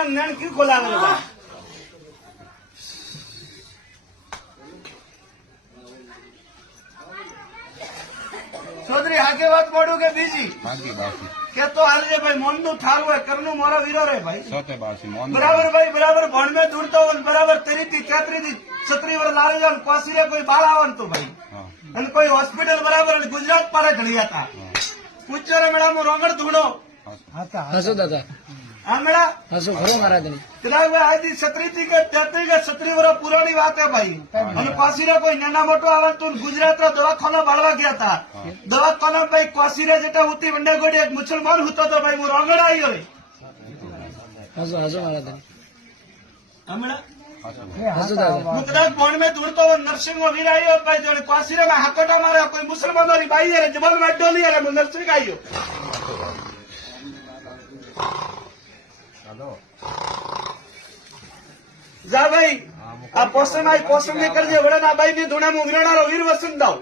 वीरा नैन क्यों खोलावे बा चौधरी आगे बात मोड़ू के बीजी के तो हाल जे भाई मन नु थारू है करनु मोरा वीरो रे भाई बराबर भाई बराबर भण में दूर तो बराबर तेरी थी तेतरी थी छतरी वर लारे जान कोसी रे कोई बाल आवन तो भाई अन कोई हॉस्पिटल बराबर गुजरात पारे घड़िया था पूछो रे मेडम रोंगड़ धूड़ो हसो दादा हाँ मेडा हसो घरो महाराज ने भाई आज छतरी थी के तेतरी के छतरी वर पुरानी बात है भाई अन कोसी रे कोई नाना मोटो आवन तो गुजरात रो दवाखाना बाळवा गया था दवाखाना भाई कोसी रे जेटा उती वंडे गोड़ी एक मुसलमान होता तो भाई वो रोंगड़ आई होय हसो हसो महाराज ने हाँ मेडा हसो दादा गुजरात भवन में दूर तो नरसिंह वीर आयो भाई जो क्वासीरे में हाकोटा मारे कोई मुसलमानों री भाई है जबल में डोली है नरसिंह आयो जा भाई आ पोषण आई पोषण में कर जे वड़ा ना भाई भी धुना मुंगराणा रो वीर वसंत दाओ